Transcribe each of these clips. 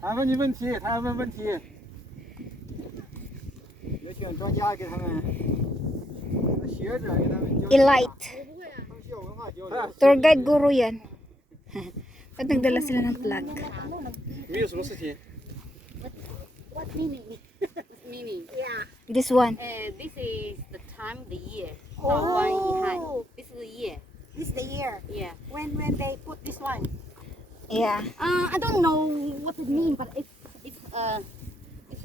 他问你问题，他问问题，有请专家给他们学者给他们教。Elite. 他们需要文化交流。 Tour guide guru yan. Ba't nagdala sila ng plug? 没有什么事情。 What meaning? Meaning? Yeah. This one. This is the time, the year. Oh. This is the year. This is the year. Yeah. When they put this one. Yeah. I don't know what it means, but it's a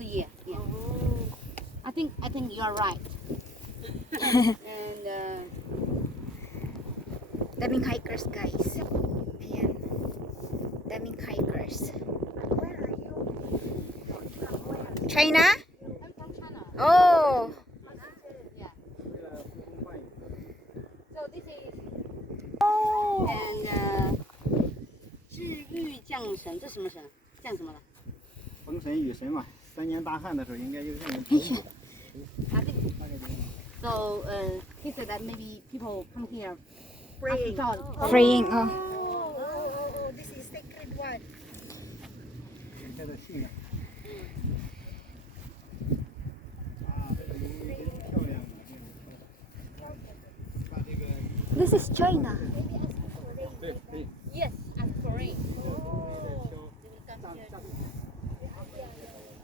year. Yeah. Oh. I think you are right. And Daming hikers, guys. Ayan. Daming hikers. Where are you? From where? China? I'm from China. Oh. Yeah. So this is Oh. and 治愈降神，这什么神？降什么了？风神雨神嘛，3年大旱的时候应该有这种补补。 I think so. He said that maybe people come here Praying. after dawn. Praying. Oh. Oh. This is sacred one. 现在信仰。啊，这个有点漂亮的，把这个 This is China. 对可以。 Yes, I'm praying.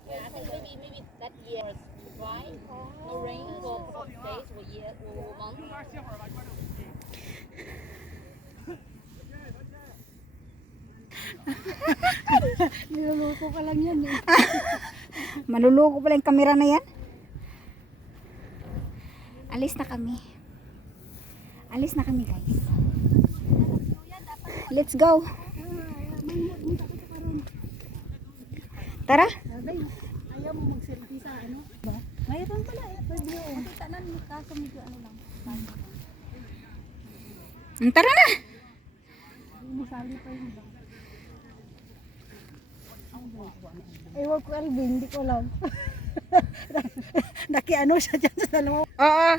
Yeah, I think maybe that year was dry, no rain for a couple of days or year or month. Niluluto ka lang yan eh. Manluloko pala yung camera na yan. Alis na kami. Alis na kami, guys. Let's go. Tara. Ayaw mo mag-selfie sa ano? Ba? Mayroon pala eh. Pwede yun. Tanan mo kaso medyo ano lang. Tara na. Masali pa yun ba? Ewan ko Alvin, hindi ko alam. Nakiano siya dyan sa dalawa. Oo.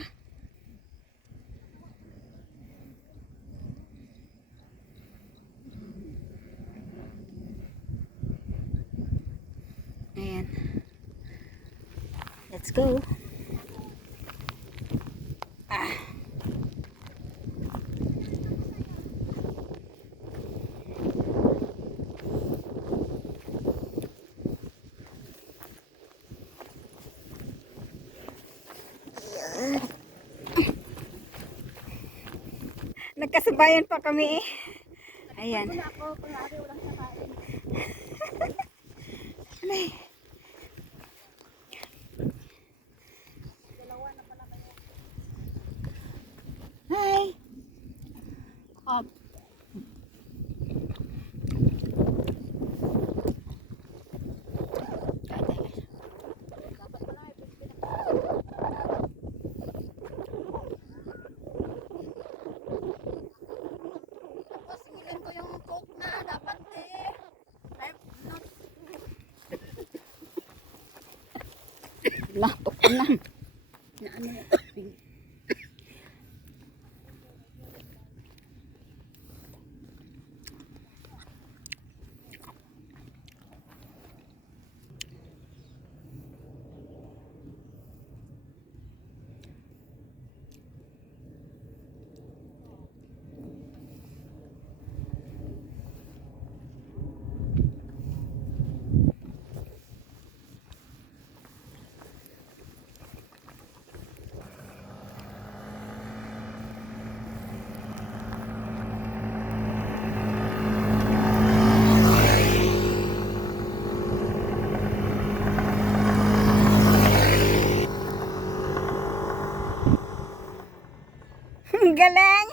Ayan. Let's go. Ah. Nagkasabayan pa kami eh. Ayan. Wala ako, palagi walang sakain. Ay. Hi. Up. Singilan ko yung coke na, dapat eh. Latok na. Na ano eh. Galing.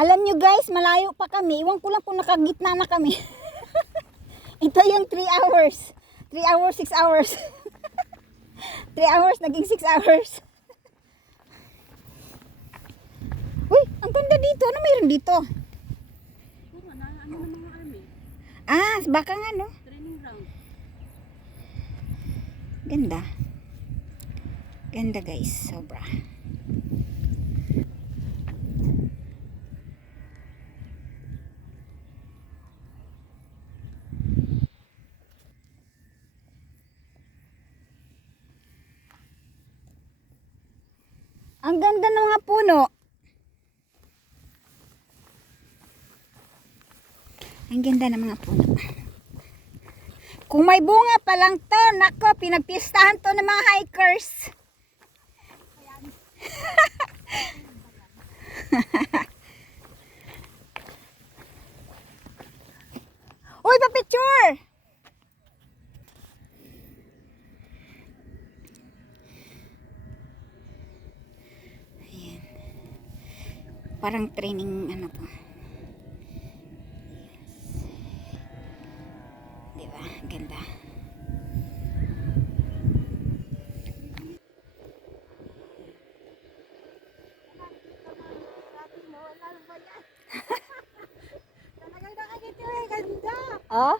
Alam nyo guys, malayo pa kami. Iwan ko lang kung nakagitna na kami. Ito yung 3 hours. 3 hours, 6 hours. 3 hours, naging 6 hours. Uy, ang ganda dito. Ano mayroon dito? Ano ng mga army? Ah, baka nga no. Training ground. Ganda. Ganda guys, sobra. Ang ganda ng mga puno. Ang ganda ng mga puno. Kung may bunga pa lang to, nako, pinagpistahan to ng mga hikers. Uy, pa-picture! Ayan. Parang training ano po. Diba? Ganda. Talagang nakakita eh, ganda. Oh?